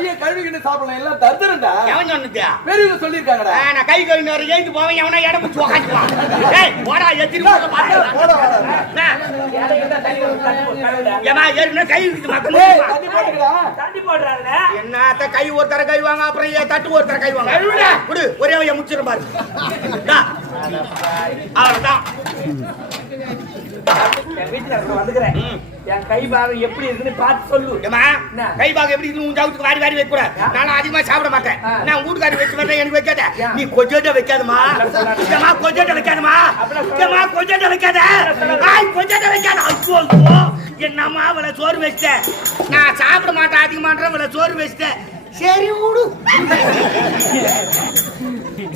ஐயா கழுவிக்கிட்டு சாப்பிடலாம் எல்லாம் தருதுடா. எவன் சொன்னது? பெரியவங்க சொல்லிருக்காங்கடா. நான் கை கழுவின வரை எழுந்து போவேன். எவனா இடம் பிடிச்சு உக்காந்துக்குவான். ஏய் போடா எத்திரி போட போடா ஏமா ஏறுனா கை விட்டு மக்கள் தண்ணி போடுங்கடா. தண்ணி போடுறாங்க. என்னத்த கை ஒருத்தர கை வாங்க அப்புறம் ஏன் தட்டு ஒருத்தர கை வாங்க. குடு ஒரே வழியா முடிச்சிர பாரு. அவ்வளவுதான். என் வீட்டுல வந்துக்கிறேன். என் கை பாகம் எப்படி இருக்குன்னு பார்த்து சொல்லு. கை பாகம் எப்படி இருக்கு? உன் ஜவுத்துக்கு வாரி வாரி வைக்க கூடாது. நான் அதிகமா சாப்பிட மாட்டேன். நான் வீட்டுக்காரி வச்சு வரேன் எனக்கு வைக்காத. நீ கொஞ்சோட்ட வைக்காதமா. கொஞ்சோட்ட வைக்காதமா. கொஞ்சோட்ட வைக்காத. கொஞ்சோட்ட வைக்காத. என்னம்மா அவளை சோறு வச்சிட்டேன். நான் சாப்பிட மாட்டேன் அதிகமான்ற அவளை சோறு வச்சிட்டேன். சரி விடு.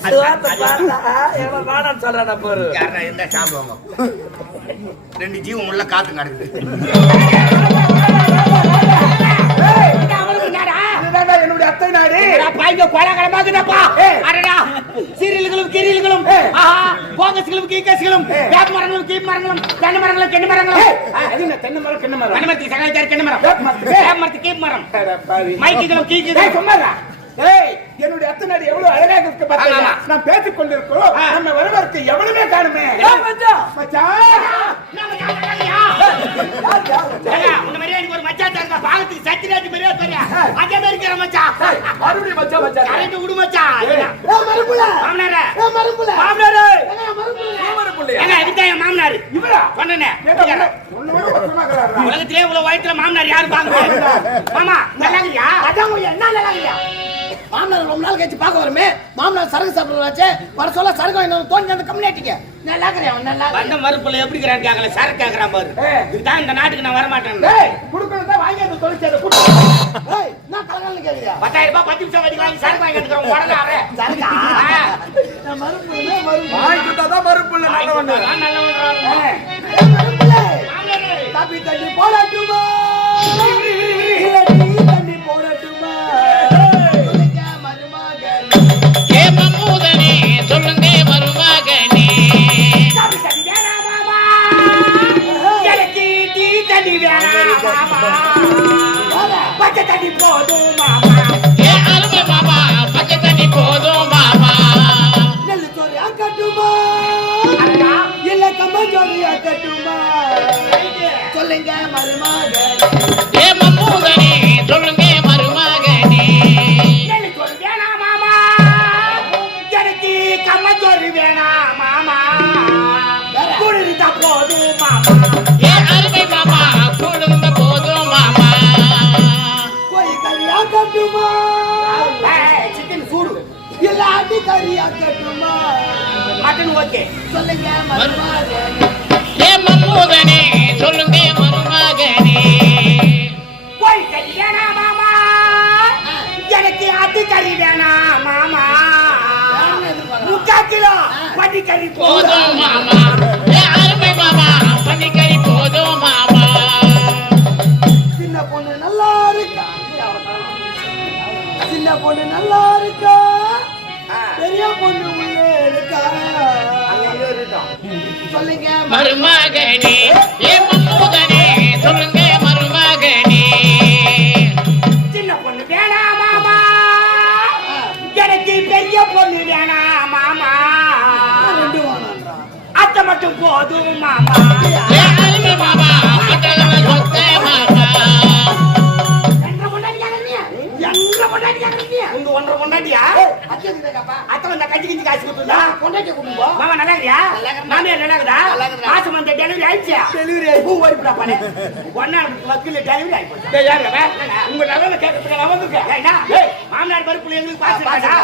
சொல்றேன் பாரு. யாரா இருந்தா சாப்பிடுவாங்க. 2 ஜீவம் உள்ள காத்து கிடக்குது. என்னுடைய அத்தை நாடு பாய்க்க கோலாகலமாக்குதப்பா. அடடா சீரியல்களும் கீரியல்களும் போகஸ்களும் கீகஸ்களும் வேப்ப மரங்களும் கீப் மரங்களும் தென்னை மரங்களும் கெண்ணி மரங்களும். அது தென்னை மரம் கெண்ணை மரம். கண்ணமரத்தி சகலத்தார் கெண்ணி மரம். வேப்ப மரத்து கீப் மரம். மைக்குகளும் கீக்குகளும். சொன்னாரா? ஏய் என்னுடைய அத்தை நாடு எவ்வளவு அழகாக இருக்கு பாத்தீங்களா? நான் பேசிக் கொண்டிருக்கிறோம். நம்ம வரவருக்கு எவ்வளவே காணுமே. மச்சான் உன்ன மாதிரியே எனக்கு ஒரு மச்சான் இருக்கா. பாகத்துக்கு சத்திராஜ் மாதிரியே தெரியா. அதே மாதிரி இருக்கிற மச்சான். மறுபடியும் மச்சான் மச்சான் கரெக்ட் விடு மச்சான். மறுபுள்ள மாமனாரே மறுபுள்ள மாமனாரே மறுபுள்ள ஏங்க இதுதான் மாமனார். இவரா சொன்னனே ஒண்ணு ஒருத்தமாக்குறாரா? உலகத்திலே இவ்வளவு வயித்துல மாமனார் யாரு பாங்க. மாமா நல்லா இருக்கியா? அதான் என்ன நல்லா இல்லையா? மாமனார் ரொம்ப நாள் கழிச்சு பார்க்க வருமே. மாமனார் சரக்கு சாப்பிடுவாச்சு. வர சொல்ல சரக்கு வாங்கி தோண்டி அந்த கம்யூனிட்டிங்க நல்லா இருக்கிறேன். நல்லா வந்த மறுப்புல எப்படி இருக்கிறான்னு கேட்கல. சரக்கு கேட்கறான் பாரு. இதுதான் இந்த நாட்டுக்கு நான் வர மாட்டேன். குடுக்கறத வாங்கி அந்த தொலைச்சத குடு. ஏய் நான் கலங்கல்ல கேக்குறியா? 10,000 ரூபாய் 10 நிமிஷம் வரைக்கும் வாங்கி சரக்கு வாங்கி எடுக்கறோம். உடனே அரே சரக்கா நான் மறுப்புல வாங்கி கொடுத்தா மறுப்புள்ள நல்லவங்க. மறுப்புல காபி தண்ணி போடட்டுமா? இல்ல டீ தண்ணி போடட்டுமா? சொல்லுங்க மருமகனே. காபி தண்ணி வேணாம் மாமா. எனக்கு டீ தண்ணி வேணாம் மாமா. பச்சை தண்ணி போதும் மாமா. ஏ அருமை மாமா பச்சை தண்ணி போதும் மாமா. நெல்லு சோறு ஆக்கட்டுமா? இல்ல கம்மஞ்சோறு ஆக்கட்டுமா? சொல்லுங்க மருமகனே. ஏ மம்மூதனே சொல்லுங்க மருமகனே. நெல்லு சோறு வேணாம் மாமா. எனக்கு கம்மஞ்சோறு வேணாம் மாமா. குளிர்ந்தா போதும் மாமா. ஏ அருமை மாமா குளிர்ந்த போதும் மாமா. கோழி கறி ஆக்கட்டுமா? சிக்கன் சூடு. இல்ல ஆட்டு கறி ஆக்கட்டுமா? Mutton okay. சொல்லுங்க மருமகனே. ஏ மம்மூதனே சொல்லுங்க மருமகனே. கோழி கறி வேணாம் மாமா. எனக்கு ஆட்டு கறி வேணாம் மாமா. 3/4 கிலோ பட்டி கறி போதும் மாமா. ஏ அருமை மாமா பன்னிக்கறி போதும் மாமா. சின்ன பொண்ணு நல்லா இருக்கா? சின்ன பொண்ணு நல்லா இருக்கா? பெரிய பொண்ணு உள்ளே இருக்கா? சொல்லுங்க மருமகனே. ஏ மம்மூதனே சொல்லுங்க மருமகனே. சின்ன பொண்ணு வேணாம் மாமா. எனக்கு பெரிய பொண்ணு வேணாம் மாமா. ரெண்டு வாங்கன்றா. அத்தை மட்டும் போதும் மாமா. ஏ அருமை மாமா அட்டகல சொத்தே மாமா. எங்க பொண்டாட்டி கேக்குறீங்க? எங்க பொண்டாட்டி கேக்குறீங்க? உங்க 1.5 பொண்டாட்டியா? அத்தை கிட்டப்பா. அத்தை வந்தா கஞ்சி கிஞ்சி காசு கொடுத்தா பொண்டாட்டி குடும்போ. மாமா நல்லா இருக்கியா? மாமியார் நல்லா இருக்குதா? மாசம் வந்த டெலிவரி ஆயிடுச்சா? டெலிவரி ஆயி பூ ஓடிப்படா பாரு. ஒண்ணா வக்கீல டெலிவரி ஆயி போச்சு. டேய் யாருடா? உங்க நல்லத கேட்கறதுக்கு நான் வந்திருக்கேன். ஏய்டா டேய் மாமனார் பருப்புல எங்களுக்கு பாஸ் இருக்கா?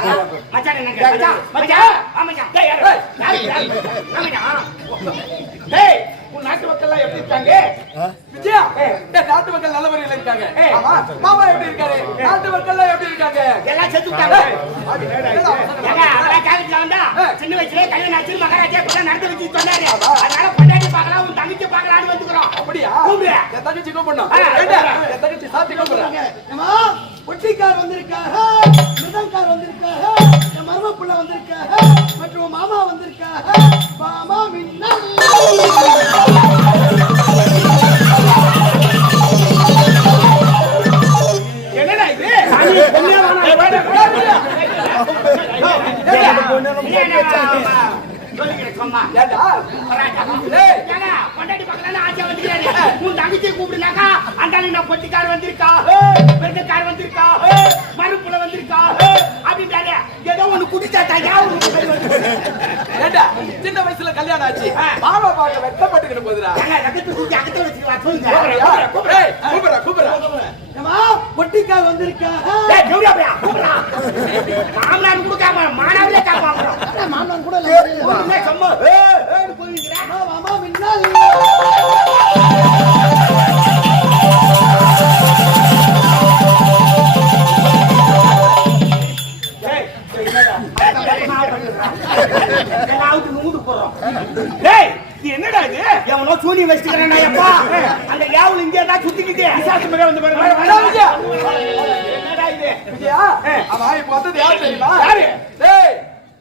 மச்சான் என்ன கேட்டா? மச்சான் மச்சான் டேய் யாரு? மாமனா டேய் உன் நாட்டு மக்கள் எல்லாம் எப்படி இருக்காங்க? விஜயா டேய் நாட்டு மக்கள் நல்ல முறையில் இருக்காங்க. ஆமா மாமா எப்படி இருக்காரு? நாட்டு மக்கள் எல்லாம் எப்படி இருக்காங்க? எல்லாம் செத்துட்டாங்க. ஏங்க அதெல்லாம் கேட்கல வந்தா சின்ன வயசுல கல்யாணம் ஆச்சு மகாராஜா கூட நடந்து வச்சு சொன்னாரு. அதனால பொண்டாட்டி பார்க்கலாம் உன் தங்கச்சி பார்க்கலாம்னு வந்துக்கிறோம். அப்படியா? கூப்பிடு. என் தங்கச்சி கூப்பிடணும். என் தங்கச்சி சாத்தி கூப்பிடுறாங்க. அம்மா ஒட்டிக்கார் வந்திருக்காங்க. மிதங்கார் வந்திருக்காங்க. என் மரும புள்ள வந்திருக்காங்க. மற்றும் மாமா வந்திருக்காங்க. மாமா மின்னல். என்னடா இது? சொல்லிக்கிறேன் சும்மா. ஏண்டா? ராஜா. ஏய், ஏங்க, பொண்டாட்டி பக்கத்துல ஆச்சா வந்துக்கிறாரு. உன் தங்கச்சியை கூப்பிடுனாக்கா, அந்தாளி நான் பொட்டிக்கார வந்திருக்கா, வெள்ளக்கார வந்திருக்கா, மறுப்புல வந்திருக்கா அப்படின்றாரு. ஏதோ ஒண்ணு குடிச்சாட்டா ஏண்டா? சின்ன வயசுல கல்யாணம் ஆச்சு. மாமா பார்க்க வெட்கப்பட்டுக்கிட்டு போகுதுடா. ரகத்து தூக்கி அகத்த வச்சுக்கா சொல்லுங்க. ஏய், கூப்பிடுறா. ஏம்மா, பொட்டிக்கார் வந்திருக்கா ஏய், ஜோடியா போயா, கூப்பிடுறா. மாமனார் கொடுக்காம மானாவிலே காப்பாங்க. மாமன் கூட சும்மா போயிருக்கிறேன். மாமா மின்னாலி என்னடா இது? எவனோ சூனி வச்சுக்கிறேன் அந்த யாவுல இங்கே தான் சுத்திக்கிட்டே வந்து என்னடா இது? விஜயா, அவன் இப்ப வந்தது யாரு தெரியுமா? யாரு? டேய்,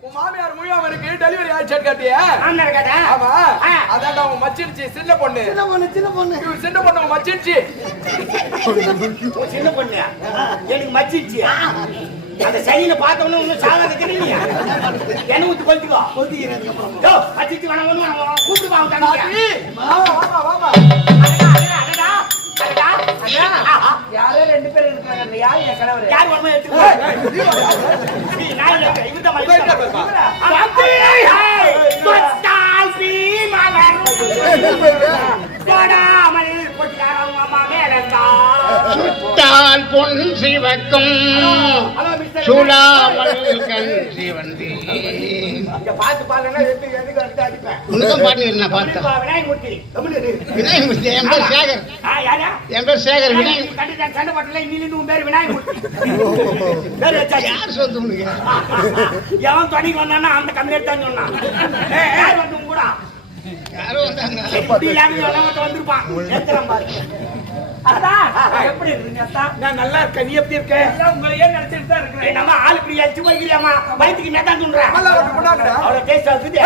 உன் மாமியார் முழியாமருக்கு டெலிவரி ஆயிடுச்சான்னு கேட்டியா? மாமனார் கேட்டா? ஆமா. அதான்டா உன் மச்சிருச்சு சின்ன பொண்ணு. சின்ன பொண்ணு இவன் சின்ன பொண்ணு உன் மச்சிருச்சு. உன் சின்ன பொண்ணு எனக்கு மச்சிச்சு. அந்த சையில பார்த்தவொன்னு ஒன்னும் சாக வைக்கிறீங்க. என்ன ஊத்து கொளுத்துக்கோ. மச்சிச்சு வேணாம் கூப்பிட்டு வாங்க. வாமா. யாரே ரெண்டு பேரும் இருக்காங்க. யார் என் கணவர்? யார் ஒண்ணு எடுத்துக்கோ. சுட்டால் பொன் சிவக்கும் சுடாமல் கண் சிவந்தி. பாத்து பாருன்னா எதுக்கு அடுத்து அடிப்பேன். உனக்கும் பாட்டு என்ன பார்த்தா விநாயகமூர்த்தி விநாயகமூர்த்தி. என் பேர் சேகர். யாரா? என் பேர் சேகர். விநாயகர் கண்டிப்பா சண்டை போட்டல. இன்னிலிருந்து உன் பேர் விநாயகமூர்த்தி. பேர் வச்சாச்சு. யார் சொத்து உனக்கு? எவன் துணைக்கு வந்தானா அந்த கம்பெனி எடுத்தான்னு சொன்னான். யார் வந்து கூட யாரோ வந்தாங்க. வந்திருப்பான். ஏத்துறான் பாரு. எப்படி இருக்கீங்க? நான் நல்லா இருக்கேன். நீ எப்படி இருக்க? உங்களையே நினைச்சிட்டு தான் இருக்கிறேன். நம்ம ஆள் இப்படி அடிச்சு போய்க்கிறியாமா? வயிற்றுக்கு நேதான் சொல்றேன். அவ்வளவு டேஸ்ட் ஆகுது.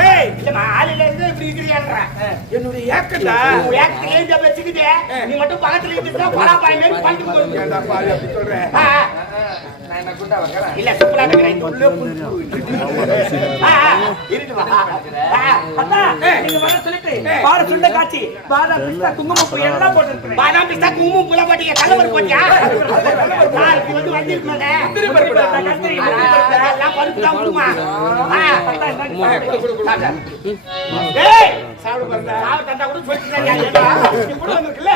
ஏய், இல்லம்மா ஆளில இருந்து இப்படி இருக்கிறியான்ற என்னுடைய ஏக்கடா. உன் ஏக்கத்துக்கு ஏன் வச்சுக்கிட்டே நீ மட்டும் பக்கத்துல இருந்துட்டா பலாப்பாய் மாதிரி பழுத்து போகுது. அப்படி சொல்றேன். இல்ல சுப்பலா இருக்கிறேன். உள்ளே புல்லு இருக்குவா. அத்தா நீங்க வர சொல்லிட்டு பாட சுண்ட காட்சி பாதா பிஸ்தா குங்குமப்பூ எல்லாம் போட்டுருக்கேன். பாதா பிஸ்தா குங்குமம் பூல போட்டீங்க. கலவர் போட்டியா? நாளைக்கு வந்து வந்திருக்கோங்க. கத்திரி எல்லாம் பருப்பு தான் கொடுமா. ஏய் சாப்பிடு பாருங்க. சாப்பிட்டு தந்தா கூட சொல்லிட்டு நீ கூட வந்திருக்கல.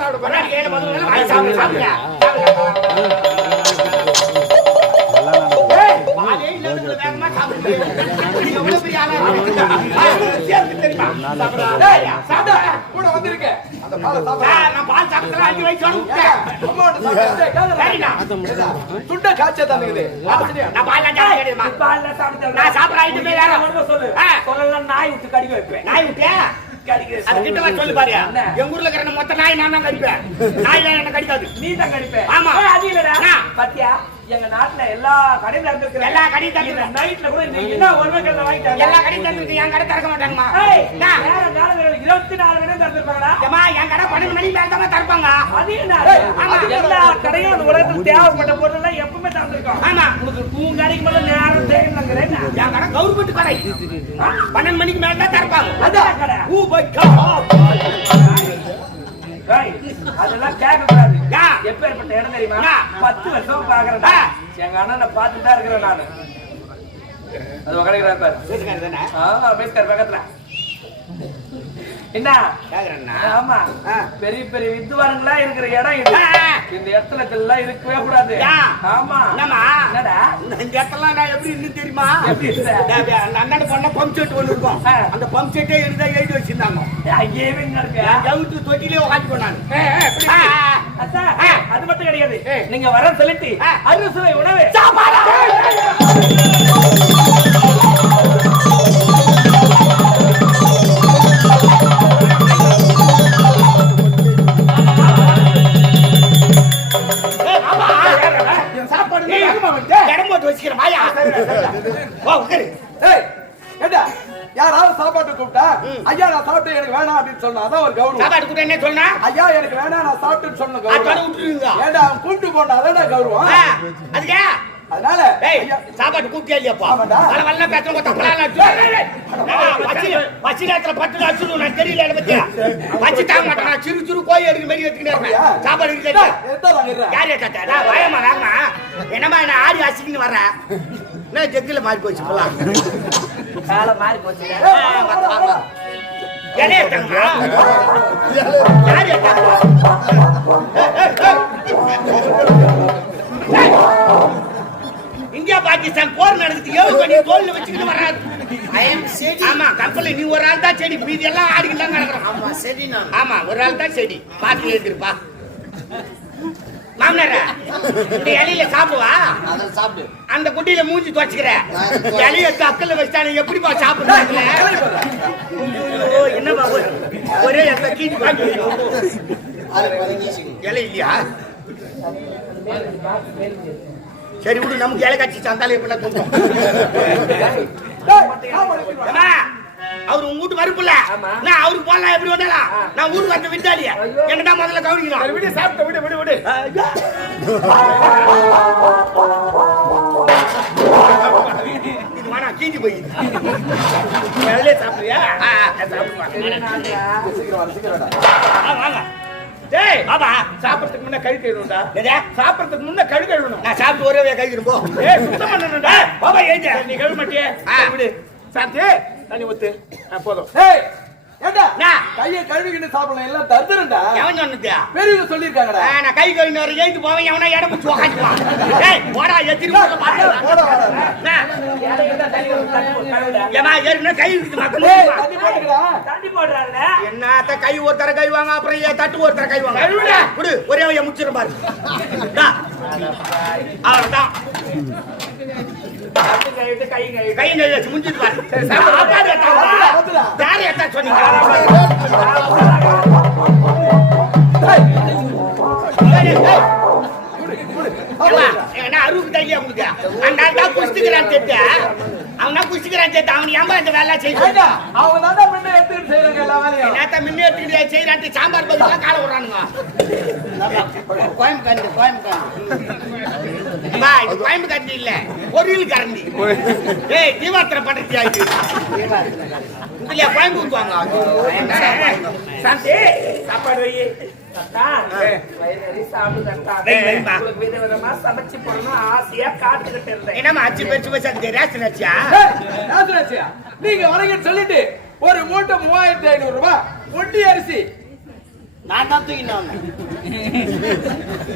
சாப்பிடு பாருங்க. ஏழு மதுல வாய் சாப்பிடு சாப்பிடுங்க. பாலே இல்லதுல வேகமா சாப்பிடு. நீ எவ்வளவு பெரிய ஆளா இருக்கீங்க? தெரியுமா? சாப்பிடு. கூட வந்திருக்க. அந்த பாலை சாப்பிடு. நான் பால் சாப்பிட்டா 5 வயசு வந்துட்டேன். அம்மாட்ட சாப்பிடு. சரிடா. சுண்ட காய்ச்ச தானுங்க. நான் பால் சாப்பிட கேடுமா? பால் சாப்பிட்டா நான் சாப்பிட ஐட்டமே வேற. சொல்லு. சொல்லலாம் நாய் விட்டு கடிக்க வைப்பேன். நாய் விட்டு அது கிட்ட வா சொல்லு பாரு. எங்க ஊர்ல இருக்கிற மொத்த நாய் நான் தான் கடிப்பேன். நாய் தான் என்ன கடிக்காது. நீ தான் கடிப்ப. ஆமா. அது இல்லடா. பாத்தியா? எங்க நாட்டுல எல்லா கடையில இருக்கு. எல்லா கடையில தந்துங்க. நைட்ல கூட நீங்க என்ன ஒருவக்கல்ல வாங்கிட்டாங்க. எல்லா கடையில தந்துங்க. என் கடை திறக்க மாட்டாங்கமா. ஏய், நான் வேற நாள் 24 மணி நேரம் தந்துருப்பாங்கடா. ஏமா என் கடை 12 மணி மேல தான் தரப்பாங்க. அது என்ன? ஆமா. எல்லா கடையும் இந்த உலகத்துல தேவைப்பட்ட பொருள் எப்பவுமே தந்துருக்கோம். ஆமா. உங்களுக்கு உங்க கடைக்கு மேல நேரம் தேங்கறேன். என் கடை கவர்மெண்ட் கடை. 12 மணிக்கு மேல தான் தரப்பாங்க. அதான் கடை. ஊ பை காட். அதெல்லாம் கேட்க கூடாது. எப்பேற்பட்ட இடம் தெரியுமா? 10 வருஷம் பாக்குறேன். எங்க அண்ணனை பார்த்துட்டு தான் இருக்கிறேன் நானு. அது உட்காந்துக்கிறாரு பாரு. பேசுறாரு பக்கத்துல. என்ன ஆமா பெரிய பெரிய வித்வான்களா இருக்கிற இடம் இது. இந்த இடத்துல எல்லாம் இருக்கவே கூடாது. ஆமா என்னடா இந்த இடத்துல நான் எப்படி இருந்து தெரியுமா? அந்த அண்ணன் பண்ண பம்ப் செட் ஒண்ணு இருக்கும். அந்த பம்ப் செட்டே எழுத எழுதி வச்சிருந்தாங்க. அங்கே தொட்டிலே உட்காந்து போனாங்க. அது மட்டும் கிடையாது. நீங்க வர சொல்லிட்டு அறுசுவை உணவு சாப்பாடு. யாராவது சாப்பாட்டு கூப்பிட்டா ஐயா நான் சாப்பிட்டு எனக்கு வேணாம் அப்படின்னு சொன்னா அதான் ஒரு கௌரவம். சாப்பாடு கூட என்ன சொன்னா ஐயா எனக்கு வேணாம் நான் சாப்பிட்டுன்னு சொன்ன அதோட கௌரவம். விட்டுருங்க. ஏண்டா அவன் கூப்பிட்டு போனா அதான் கௌரவம். அதுக்கே அதனால டேய் ஐயா, சாப்பாடு கூப்பிட்டே இல்லையாப்பா? ஆமாடா. வல்ல பேசுறவங்க தப்பலாம் பச்சி நேரத்துல பட்டு அச்சுரு நான் தெரியல என்ன பத்தியா பச்சி தாங்க மாட்டேன் நான் சிறு சிறு கோயில் எடுக்க மாதிரி எடுத்துக்கிட்டேன் சாப்பாடு இருக்கு எடுத்தாங்க இருடா. யார் ஏத்தாட்டா வாயமா வாங்கம்மா என்னம்மா நான் ஆடி அசிக்கின்னு வர்றேன் என்ன ஜெக்கில மாறி போச்சு போலாம் காலம் மாறி போச்சு. என்ன ஏத்தாங்கம்மா யார் ஏத்தாங்க இந்தியா பாகிஸ்தான் போர் நடக்குது ஏவு பண்ணி தோல்ல வச்சுக்கிட்டு வராது. ஆமா கப்பல்ல நீ ஒரு ஆள் தான் செடி மீதி எல்லாம் ஆடிக்கலாம் கிடக்குறோம். ஆமா செடி நான் ஆமா ஒரு ஆள் தான் செடி பாத்து எழுதிருப்பா மாமனாரா இந்த இலையில சாப்பிடுவா அதை சாப்பிடு. அந்த குட்டியில மூஞ்சி துவச்சுக்கிற இலைய அக்கல்ல வச்சுட்டானு எப்படிப்பா சாப்பிடுறாங்க என்னப்பா ஒரே எந்த கீழ் இலை இல்லையா சரி விடு நமக்கு இலை காட்சி சந்தாலே எப்படின்னா தூக்கம் அவர் உங்க வீட்டு மறுப்புல நான் அவருக்கு போடலாம் எப்படி வந்தாலாம் நான் ஊருக்கு வந்து விட்டாலியா என்னடா முதல்ல கவனிக்கணும் விடு சாப்பிட்ட விடு விடு விடு. இது வேணா கீஞ்சி போய் சாப்பிடுறியா? சாப்பிடுவாங்க சீக்கிரம் வா, சீக்கிரம் வாடா. வாங்க டேய் பாபா சாப்பிடறதுக்கு முன்ன கழு கழுவணும்டா. எதா சாப்பிடறதுக்கு முன்ன கழு கழுவணும். நான் சாப்பிட்டு ஒரே கழிக்கிறேன் போ ஏய் சுத்தம் பண்ணணும்டா. பாபா ஏஞ்ச நீ கழுவ மாட்டியே? ஆ. விடு. சாந்தி தண்ணி ஊத்து. போதும். ஏய் ஏண்டா நான் கையை கழுவிக்கிட்டு சாப்பிடலாம் எல்லாம் தருதுறடா. எவன் சொன்னதா பெரியவங்க சொல்லிருக்காங்கடா. நான் கை கழுவி வர ஏந்து போவேன் எவனா இடம் பிடிச்சி உக்காந்துவான் டேய் போடா எத்திரி போட பாரு போடா வாடா. ஏமா ஏற்கனவே கை இருக்குது ஏய் மக்கள் தண்ணி போடுடா. தண்ணி போடுறாருல. என்னத்த கை ஒருத்தர கை வாங்க அப்புறம் ஏன் தட்டு ஒருத்தர கை வாங்க விடு விடு ஒரே வைய முடிச்சிரும் பாரு அவ்வளவுதான் கை கை கை கை வச்சு முடிச்சிட்டு பாரு சாப்பாடு ஏத்தாங்களா யார் ஏத்தா சொன்னீங்க என்ன அறுபது தைரியா உங்களுக்கு அந்த தான் குடிச்சுக்கிறான் தெட்டு அவனா குடிச்சுக்கிறான் தெட்டு அவன் ஏமா இந்த வேலை செய்ய ஏண்டா அவங்க தான்டா முன்ன எடுத்துட்டு செய்றாங்க எல்லா வேலையும். என்னத்த முன்னே எடுத்துக்கிட்டு செய்யறான்ட்டு சாம்பார் பதிலாக காலை விடுறானுங்க கோயம்பு கரண்டி இல்ல பொரியல் கரண்டி ஏய் தீவாத்திர பண்றதுயா இது இல்லையா கோயம்பு ஊத்துவாங்க சாந்தி சாப்பாடு வை. வயிறு சாப்பிட்டு உங்களுக்கு விதவிதமா சமைச்சு போடணும் ஆசையா காத்துக்கிட்டு இருந்தேன். என்னமா அச்சு பெருசு பெருசு அதுக்கு ரேஷன் அச்சியா ஏய், ராஜராஜியா, நீங்க வரீங்கன்னு சொல்லிட்டு ஒரு மூட்டை 3500 ரூபாய் ஒட்டி அரிசி நான் தான் தூக்கினேன்.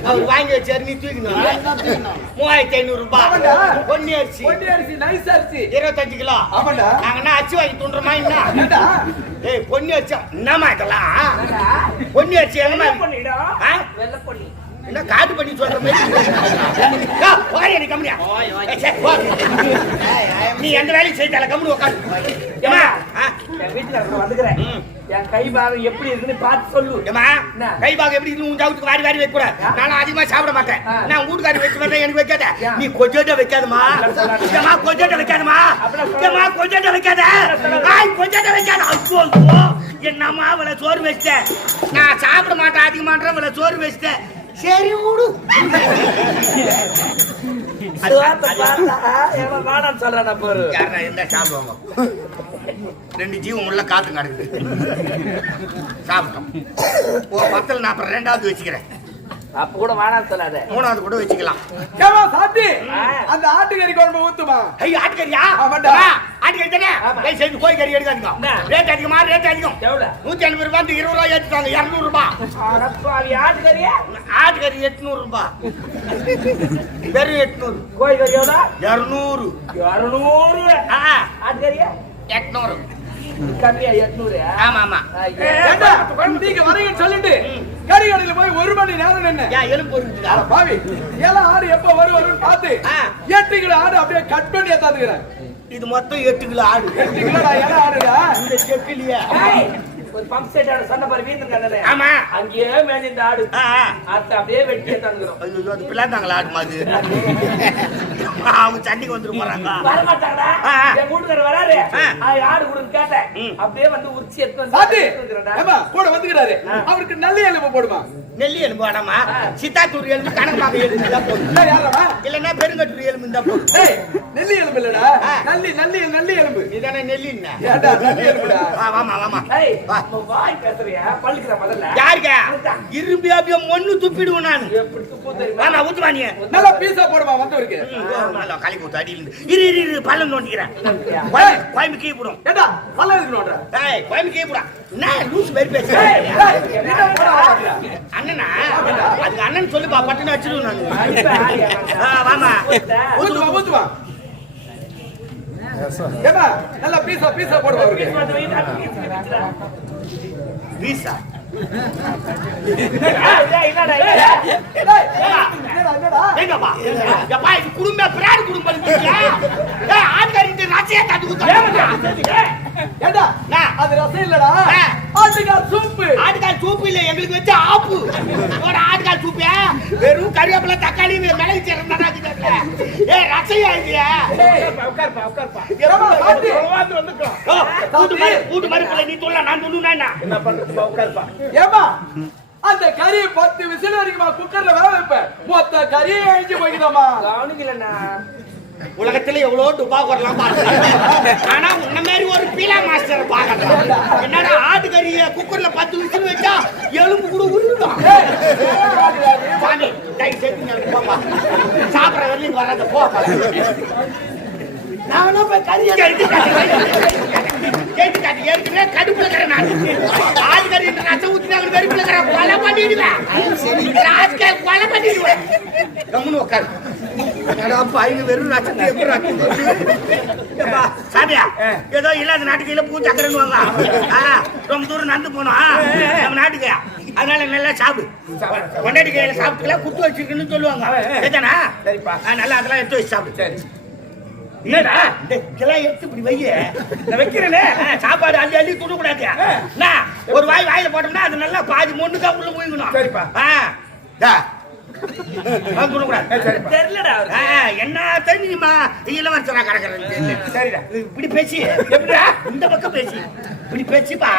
அவர் வாங்கி வச்சாரு நீ தூக்கணும் 3500 ரூபாய் ஆமாண்டா. பொன்னி அரிசி ஒட்டி அரிசி நைஸ் அரிசி 25 கிலோ ஆமாண்டா. நாங்கன்னா அச்சு வாங்கி துண்டுறோமா என்ன ஏண்டா ஏய் பொன்னி அரிசி என்னமா இதெல்லாம் பொன்னி அரிசி என்னமா பண்ணிடும் ஆ? வெள்ளை பொண்ணி. என்ன காட்டு பண்ணி சொல்ற மாதிரி நீ கம்மியா நீ எந்த வேலையும் செய்தால கம்முனு உட்காந்து ஏமா என் வீட்டுல வந்துக்கிறேன். என் கை பாகம் எப்படி இருக்குன்னு பார்த்து சொல்லு. ஏமா கை பாகம் எப்படி இருக்கு உன் ஜவுத்துக்கு வாரி வாரி வைக்க கூட நான் அதிகமா சாப்பிட மாட்டேன் நான் வீட்டுக்காரி வச்சு வரேன் எனக்கு வைக்காத நீ கொஞ்சோட்ட வைக்காதமா ஏமா கொஞ்சோட்ட வைக்காதமா ஏமா கொஞ்சோட்ட வைக்காத கொஞ்சோட்ட வைக்காத ஐயோ என்னம்மா இவளை சோறு வச்சிட்டேன் நான் சாப்பிட மாட்டேன் அதிகமான்ற இவளை சோறு வச்சிட்டேன் சரி விடு வேணாம் சொல்றேன் பாரு. யாரா இருந்தா சாப்பிடுவாங்க 2 ஜீவம் உள்ள காத்து கிடக்குது சாப்பிட்டோம் ஒரு 10ல் நான் அப்புறம் 2வது வச்சுக்கிறேன் அப்ப கூட வேணாம் சொல்லாத. 3வது கூட வச்சுக்கலாம் ஏமா சாந்தி அந்த ஆட்டுக்கறி குழம்பு ஊத்துமா. ஐயோ ஆட்டுக்கறியா ஆமாண்டா. ஆட்டுக்கறி தானே டேய் சேர்ந்து கோழி கறி எடுக்காதீங்க ரேட் அதிகமா ரேட் அதிகம் எவ்வளவு? 150 ரூபாய் 20 ரூபாய் ஏத்துட்டாங்க 200 ரூபாய் அடப்பாவி ஆட்டுக்கறியா? ஆட்டுக்கறி 800 ரூபாய் வெறும் 800 கோழி கறி எவ்வளோ? 200 200. ஆட்டுக்கறியா? 800 கம்மியா 800. ஆமா ஆமா ஏண்டா நீங்க வரீங்கன்னு சொல்லிட்டு கறி கடையில போய் 1 மணி நேரம் நின்னு ஏன் எலும்பு பொறுக்குதா அட பாவி ஏல ஆடு எப்ப வரும்னு பார்த்து 8 கிலோ ஆடு அப்படியே கட் பண்ணி ஏத்தாதுக்கிறேன். இது மொத்தம் 8 கிலோ ஆடு 8 கிலோடா ஏல ஆடுடா. இந்த செக்கிலியா ஏய், ஒரு பம்ப் செட் ஆடு சொன்ன பாரு வீட்டுக்கு கண்டனே. ஆமா அங்கேயே மேல இந்த ஆடு அத்தை அப்படியே வெட்டியே தந்துரும். ஐயோ அது பிள்ளாந்தாங்களா ஆடு மாதிரி அவங்க சண்டைக்கு வந்துட்டு போறாங்க. வர மாட்டாங்கடா. ஆ. என் வீட்டுக்காரர் வராரு. ஆ. யாரு கூடன்னு கேட்டேன். ம். அப்படியே வந்து உரிச்சி எடுத்து சாத்தி வந்து ஏமா கூட வந்துக்கிறாரு அவருக்கு நல்ல எலும்பு போடுமா நெல்லி எலும்பு வேணாமா? சித்தாத்தூர் எலும்பு கணக்காக எலும்பு தான் போதும். இல்ல யாரமா இல்லன்னா பெருங்கட்டூர் எலும்பு தான் போதும். டேய் நெல்லி எலும்பு இல்லடா நல்லி எலும்பு இதானே நெல்லின்னா? ஏடா நல்லி எலும்புடா வாமா வாமா. ஏய், உன் வாய் பேசுறியா? பல்லுக்குற முதல்ல. யாருக்கா இரும்பி அப்படியே மண்ணு துப்பிடுவேன் நான். எப்படி துப்பு தெரியுமா? வாமா ஊத்துவா நீ. நல்லா பீஸா போடுமா வந்தவருக்கு நல்லா களி கூத்து அடியில இரு பள்ளம் நோண்டிக்கிறேன். கோயம்பு கீப்பிடும். ஏடா பல்ல இருக்கணும்டா ஏய் கோயம்பு கீப்பிடா. என்ன லூஸ் வெரி பேச என்ன போட வராங்க அண்ணனா? அதுக்கு அண்ணன் சொல்லுப்பா பட்டுன்னு வச்சிருவேன் நான். இப்ப ஆரியா வந்தா. வாமா ஊத்துவா ஏமா நல்லா பீஸா போடுவா அவருக்கு வந்து வை, நான் பீஸ் வச்சுடா. வீசா என்னடா எங்கப்பா எப்பா இது குடும்ப பிராடு குடும்பம் ஆண்காரிட்டு ரசையா தட்டு குடுத்தா. ஏடா நான். அது ரசம் இல்லடா ஆ. ஆட்டுக்கால் சூப்பு ஆட்டுக்கால் சூப்பு இல்ல எங்களுக்கு வச்ச ஆப்பு. ஆட்டுக்கால் சூப்பு வெறும் கறிவேப்பிலை தக்காளி மிளகு சேர்ந்தா ரசையா இல்லையா? உட்கார்ப்பா. ஏமா சாத்தி கூட்டு மாதிரி நீ சொல்ல நான் சொல்லுனா என்ன பண்றதுப்பா? உட்கார்ப்பா. ஏமா அந்த கறி 10 விசில் வரைக்குமா குக்கர்ல வேக வைப்பேன் மொத்த கறி அழிஞ்சு போய்க்குதாமா கவனிக்கலண்ணா. உலகத்துல எவ்வளவு டுபா வரலாம் பாருங்க. ஆனா உன்ன மாதிரி ஒரு பீலா மாஸ்டர் பாக்கலாம். என்னடா ஆட்டுக்கறிய குக்கர்ல 10 விசில் வச்சா எலும்பு கூட உருளும். சாமி டை செட்டிங் போப்பா. சாப்பிடுற வரையும் வராத போ. நான் போய் கறியை கேட்டு காட்டி ஏற்கனவே கடுப்புல இருக்கிறேன் நான். ஆட்டுக்கறி ரசம் ஊற்றினா வெறுப்புல இருக்கிற கொலை பண்ணிடுவேன். ராஜ்கால் கொலை பண்ணிடுவேன். கம்முன்னு உட்காரு. வெறும் ரசத்தை எப்படி சாமியா ஏதோ இல்லாத நாட்டுக்கு இல்ல பூ சக்கரன்னு ரொம்ப தூரம் நடந்து போனோம் நம்ம நாட்டுக்கு. அதனால நல்லா சாப்பிடு. கொண்டாடி கையில சாப்பிட்டுக்கலாம் குத்து வச்சிருக்குன்னு சொல்லுவாங்க. சரிதானா? சரிப்பா. நல்லா அதெல்லாம் எடுத்து வச்சு சாப்பிடு. சரி. என்னடா இதெல்லாம் எடுத்து இப்படி வைய வைக்கிறேனே. சாப்பாடு அள்ளி அள்ளி துணக்கூடாது. ஒரு வாயில போட்டோம்னா அது நல்லா பாதி மொண்ணுக்கா உள்ள போய்க்கணும். சரிப்பா. தெரியலடா அவருக்கு. என்ன தெரியுமா இளவரசரா கிடக்குறது. சரிடா. இப்படி பேசி எப்படிடா இந்த பக்கம் பேசி இப்படி பேசிப்பா.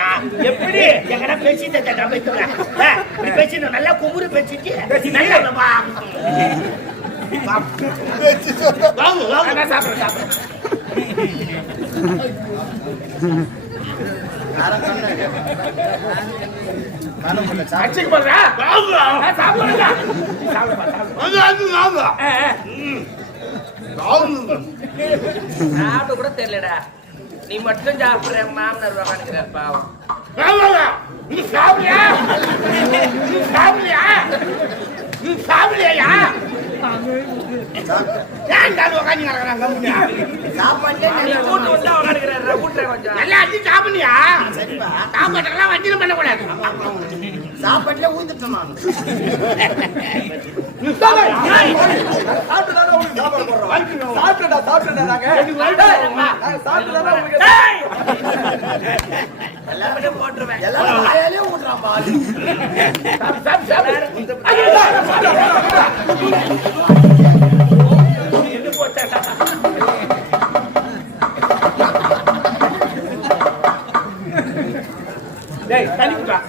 எப்படி எங்கடா பேசிட்டு இப்படி பேசி நல்லா குமுறு பேசிட்டு நல்லா வாங்க வாங்க சாப்பிடுறேன். அடிச்சுக்க போறா? சாப்பிடுறா. சாப்பிட கூட தெரியலடா. நீ மட்டும் சாப்பிடுற மாமனார் உட்காந்துக்கிறார் பாவம். நீ சாப்பிடுறியா? நீ சாப்பிடுறியா? நீ சாப்பிடுறியா? ஏன் காது உட்காந்து கிடக்குறாங்க? நீ கூட்டு வந்தா உட்காந்துக்கிறாரு. கூட்டுற கொஞ்சம். நல்லா அடிச்சு சாப்பிடுறியா? சாப்பாட்டெல்லாம் வஞ்சினம் பண்ணக்கூடாது. சாப்பாட்டுல ஊந்துட்டோம் நான். சாப்பிட்டுடா நாங்க சாப்பிட்டுடா உங்களுக்கு எல்லாமே போட்டுருவேன். எல்லாம் வாயாலே ஊட்டுறான் பாரு. என்ன போட்டா? டேய் தண்ணி குடிடா.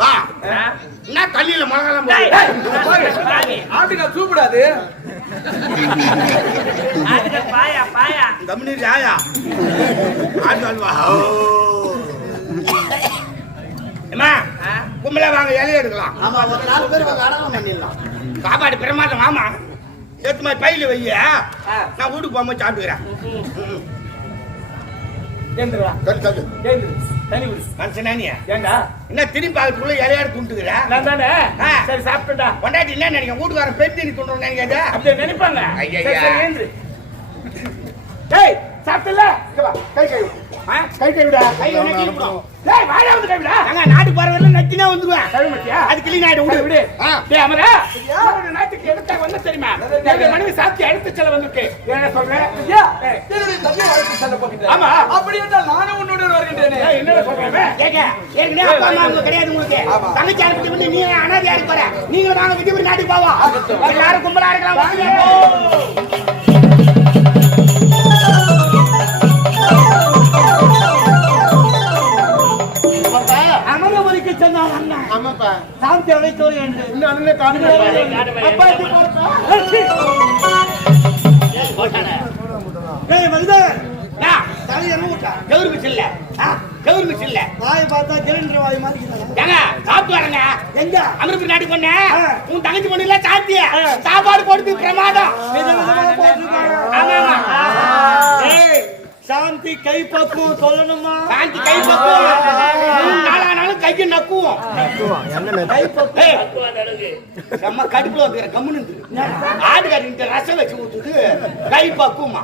வா என்ன தண்ணியில மழகலாம் ஆட்டுக்கால் சூப்பிடாது ஆட்டுக்கால் பாயா. கம்னி ராயா ஆட்டுக்கால் வா. அம்மா கும்பல வாங்க இலைய எடுக்கலாம். ஆமா ஒரு 4 பேர் அடக்கம் பண்ணிடலாம். சாப்பாடு பிரமாதம். ஆமா எடுத்து மாதிரி பையில வைய நான் வீட்டுக்கு போகும்போது சாப்பிட்டுக்கிறேன். ஏந்திரா. சொல்லு தண்ணி குடி. மனுஷனானியா ஏண்டா என்ன திரும்பி பார்க்கறதுக்குள்ள இலையாடு துண்டுக்கிற? நான் தானே. சரி சாப்பிட்டுடா. கொண்டாட்டி என்ன நினைக்க வீட்டுக்காரன் பெருத்தி துண்டு நினைக்காத. அப்படியே நினைப்பாங்க. ஐயா. சரி ஏந்திரு. டேய் சாப்பிட்டல? கை விடா. கை விடா. டேய் வாடா வந்து கை விடா. நாட்டுக்கு போற வரல நச்சினா வந்துருவேன். கழுவு மத்தியா? அது கிளீன் ஆயிடும். விடு. டேய் அமரா. யாரோட நாட்டுக்கு எனக்கு எடுத்தாங்க வந்து தெரியுமா எங்க மனைவி சாத்தி அழைத்து செல்ல வந்திருக்கு என்ன சொல்றேன் ஐயா, என்னுடைய தம்பியை அழைத்து செல்ல போகின்றேன். ஆமா அப்படி என்றால் நானும் உன்னுடன் வருகின்றேனே. என்ன சொல்றேன் கேக்க ஏற்கனவே அப்பா அம்மா அவங்க கிடையாது உங்களுக்கு தங்கச்சி அனுப்பிட்டு வந்து நீ அனாதையா இருக்க போற நீங்க நாங்க விஜயபுரி நாட்டுக்கு போவோம் எல்லாரும் கும்பலா இருக்கலாம் வாங்க. அமரவரிக்கு சொன்னான் அண்ணா ஆமாப்பா சாந்தி அழைத்தோடு என்று இன்னும் அண்ணன் காட்டுங்க அப்பா எப்படி போறப்பா? ஏய் மனிதன் தலை என்ன ஊட்டா கவுர்மெண்ட் இல்ல கவுர்மெண்ட் இல்ல வாயை பார்த்தா கிரைண்டர் வாய் மாதிரி இருக்குதா? ஏங்க சாப்பிட்டு வரேங்க எங்க அமிர்தபுரி நாட்டுக்கு பொண்ணு உன் தங்கச்சி பொண்ணு இல்ல சாத்திய சாப்பாடு போடுறது பிரமாதம் விதவிதமா போட்டிருக்காங்க. ஆமா ஆமா ஏய், சாந்தி கை பக்குவம் சொல்லணுமா? காந்தி கை பக்குவோம் நாளானாலும் கையை நக்குவோம் கை பக்குவம் ஏய், செம்ம கடுப்புல வந்துக்கிற கம்முன்னு இருந்து. ஆட்டுக்காரி இந்த ரசம் வச்சு ஊத்துது கை பக்குவமா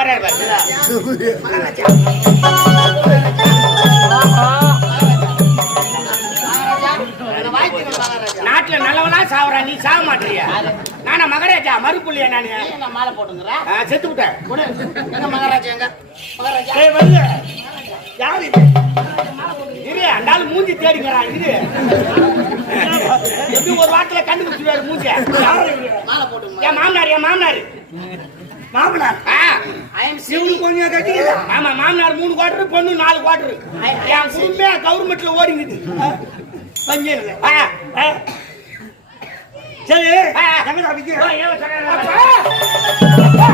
வர நாட்டுல நல்லவனா சாவறா நீ சாக மாட்டியா நானா மகாராஜா மறுப்புள்ளியா நானு மாலை போட்டுங்கிறேன் செத்து விட்டேன் எங்க மகாராஜா எங்க மகாராஜா ஏய் வந்து யார் இது? இரு அண்டாலும் மூஞ்சி தேடிக்கிறான் இரு எப்படி ஒரு வாரத்துல கண்டுபிடிச்சிருவாரு மூஞ்ச மாலை போட்டுங்க என் மாமனார் மாமனார் இவனுக்கு கொஞ்சம் கட்டிக்கல ஆமா மாமனார் 3 குவார்டர் பொண்ணு 4 குவார்டர் என் குடும்பமே கவர்மெண்ட்ல ஓடிங்குது பஞ்சம் சரி எங்கடா விஜய்? அப்பா